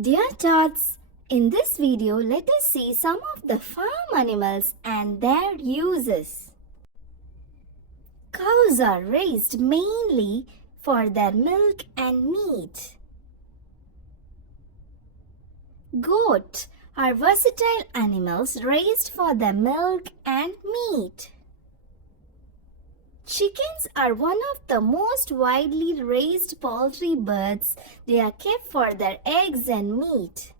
Dear tots, in this video let us see some of the farm animals and their uses. Cows are raised mainly for their milk and meat. Goats are versatile animals raised for their milk and meat. Chickens are one of the most widely raised poultry birds. They are kept for their eggs and meat.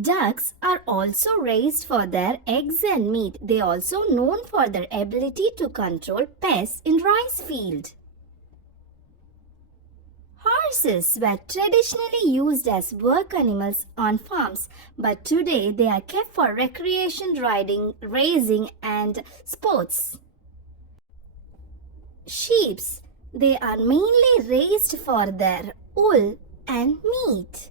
Ducks are also raised for their eggs and meat. They are also known for their ability to control pests in rice field. Horses were traditionally used as work animals on farms, but today they are kept for recreation, riding, racing, and sports. Sheep, they are mainly raised for their wool and meat.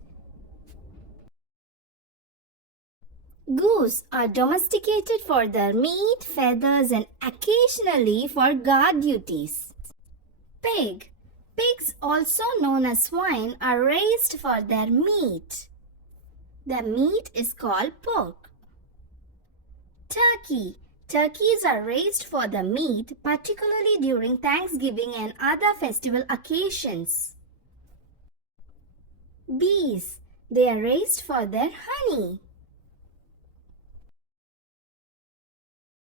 Goose are domesticated for their meat, feathers, and occasionally for guard duties. Pigs, also known as swine, are raised for their meat. The meat is called pork. Turkeys are raised for the meat, particularly during Thanksgiving and other festival occasions. Bees, they are raised for their honey.